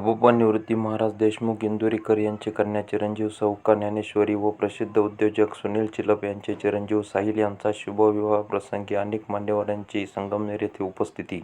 अबोबा निवृत्ती महाराज देशमुख इंदुरीकर यांचे कन्या चिरंजीव सौका ज्ञानेश्वरी व प्रसिद्ध उद्योजक सुनील चिलप यांचे चिरंजीव साहिल यांचा शुभविवाह प्रसंगी अनेक मान्यवरांची संगमनेर येथे उपस्थिती.